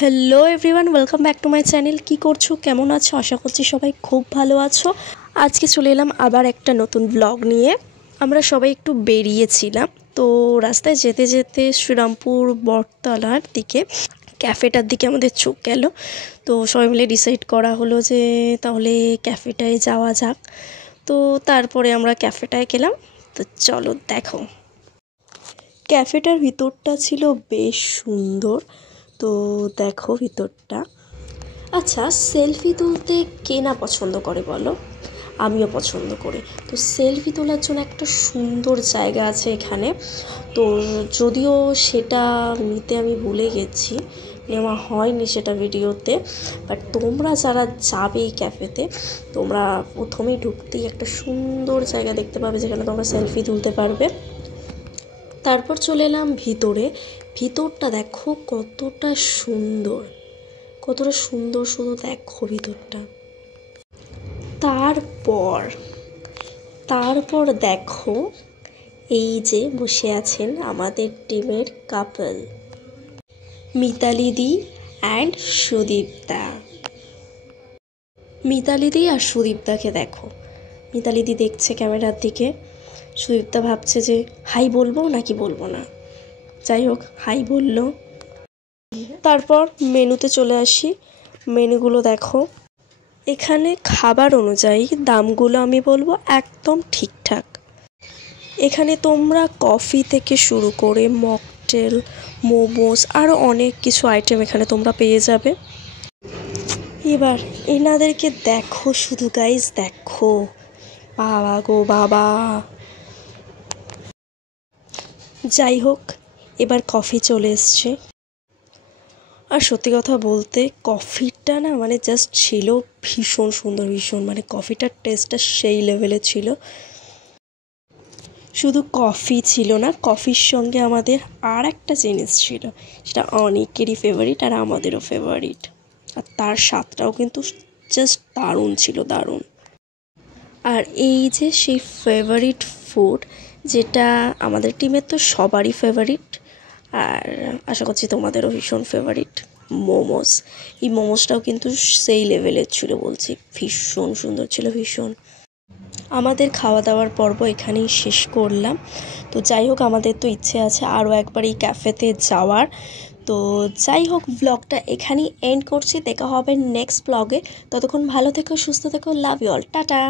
Hello everyone, welcome back to my channel. কী করছো, কেমন আছো? আশা করছি সবাই খুব ভালো আছো। আজকে চলে এলাম আবার একটা নতুন ব্লগ নিয়ে। আমরা সবাই একটু বেরিয়েছিলাম, তো রাস্তায় যেতে যেতে শ্রীরামপুর বটতলার দিকে ক্যাফেটার দিকে আমাদের চোখ গেল। তো সবাই মিলে ডিসাইড করা হলো যে তাহলে ক্যাফেটায় যাওয়া যাক। তো তারপরে আমরা ক্যাফেটায় গেলাম। তো চলো দেখো, ক্যাফেটার ভিতরটা ছিল বেশ সুন্দর। তো দেখো ভিতরটা। আচ্ছা, সেলফি তুলতে কে না পছন্দ করে বলো? আমিও পছন্দ করি। তো সেলফি তোলার জন্য একটা সুন্দর জায়গা আছে এখানে। তো যদিও সেটা নিতে আমি ভুলে গেছি, নেওয়া হয়নি সেটা ভিডিওতে। বাট তোমরা যারা যাবে এই ক্যাফেতে, তোমরা প্রথমেই ঢুকতেই একটা সুন্দর জায়গা দেখতে পাবে যেখানে তোমরা সেলফি তুলতে পারবে। তারপর চলে এলাম ভিতরে। ভিতরটা দেখো কতটা সুন্দর, কতটা সুন্দর, শুধু দেখো ভিতরটা। তারপর দেখো এই যে বসে আছেন আমাদের টিমের কাপল, মিতালি দি অ্যান্ড সুদীপ্তা। মিতালি দি আর সুদীপ্তাকে দেখো। মিতালি দি দেখছে ক্যামেরার দিকে, সুদীপ্তা ভাবছে যে হাই বলবো নাকি বলবো না। যাই হোক, হাই বলল। তারপর মেনুতে চলে আসি। মেনুগুলো দেখো। এখানে খাবার অনুযায়ী দামগুলো আমি বলবো একদম ঠিকঠাক। এখানে তোমরা কফি থেকে শুরু করে মকটেল, মোমোস, আরও অনেক কিছু আইটেম এখানে তোমরা পেয়ে যাবে। এবার এনাদেরকে দেখো শুধু, গাইস দেখো, বাবা গো বাবা। যাই হোক, এবার কফি চলে এসছে। আর সত্যি কথা বলতে কফিটা না মানে জাস্ট ছিল ভীষণ সুন্দর, ভীষণ, মানে কফিটার টেস্টটা সেই লেভেলে ছিল। শুধু কফি ছিল না, কফির সঙ্গে আমাদের আর একটা জিনিস ছিল, সেটা অনেকেরই ফেভারিট আর আমাদেরও ফেভারিট। আর তার স্বাদটাও কিন্তু জাস্ট দারুণ ছিল, দারুণ। আর এই যে সেই ফেভারিট ফুড, যেটা আমাদের টিমের তো সবারই ফেভারিট, আর আশা করছি তোমাদেরও ভীষণ ফেভারিট, মোমোস। এই মোমোসটাও কিন্তু সেই লেভেলের ছিল, বলছি ভীষণ সুন্দর ছিল, ভীষণ। আমাদের খাওয়া দাওয়ার পর্ব এখানেই শেষ করলাম। তো যাই হোক, আমাদের তো ইচ্ছে আছে আরও একবার এই ক্যাফেতে যাওয়ার। তো যাই হোক, ব্লগটা এখানেই এন্ড করছি। দেখা হবে নেক্সট ব্লগে। ততক্ষণ ভালো থেকো, সুস্থ থেকো, লাভ ইউ অল, টাটা।